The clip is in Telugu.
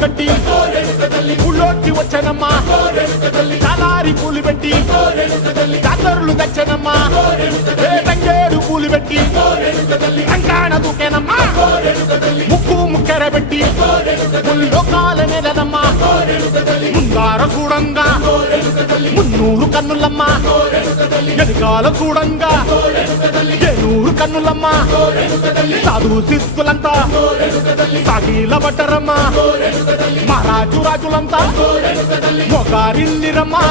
కట్టి ఊళ్ళోకి వచ్చానమ్మా చాలారి పూలు పెట్టి జాతరులు తెచ్చానమ్మా తంగేడు పూలు పెట్టి రంగాణ దూకేనమ్మా ముక్కు ముక్కెర పెట్టి ముల్లోకాల నెలనమ్మా ముందార చూడంగా మున్నూరు కన్నులమ్మా ఎనకాల చూడంగా ఏనూరు కన్నులమ్మా సాధు సిద్ధులంతా సాగిల పట్టరమ్మా మహారాజు రాజులంతా మొగారిల్లిరమ్మా